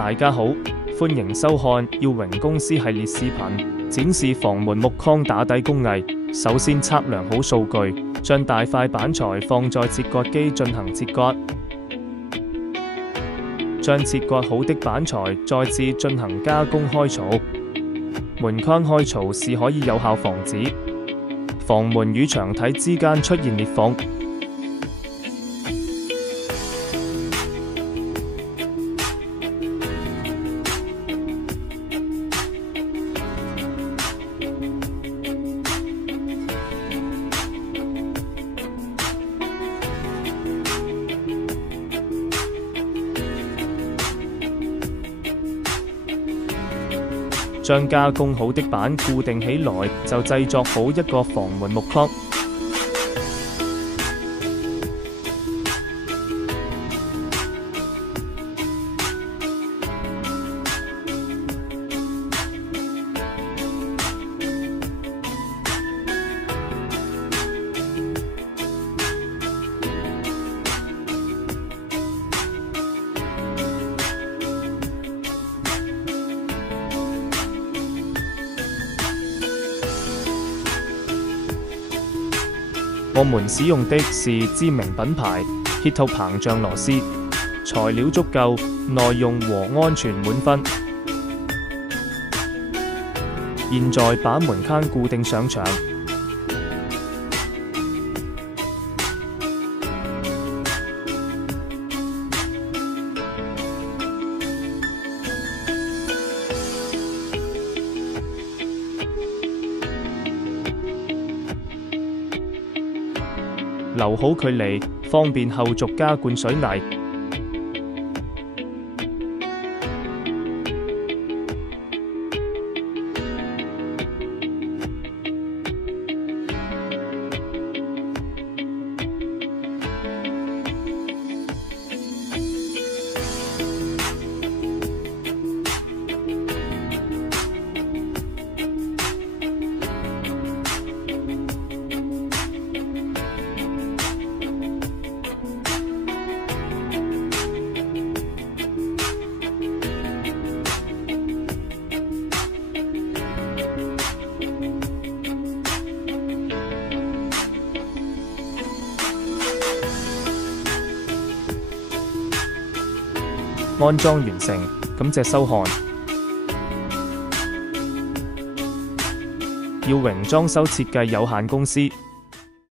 大家好，歡迎收看耀榮公司系列視頻，展示房門木框打底工藝。首先測量好數據，將大塊板材放在切割機進行切割，將切割好的板材再次進行加工開槽。門框開槽是可以有效防止房門與牆體之間出現裂縫。將加工好的板固定起來，就製作好一個房門木框。我們使用的是知名品牌鐵套膨脹螺絲，材料足夠，耐用和安全滿分。現在把門框固定上牆，留好距離，方便後續加灌水泥。安裝完成，感謝收看。耀榮裝修設計有限公司。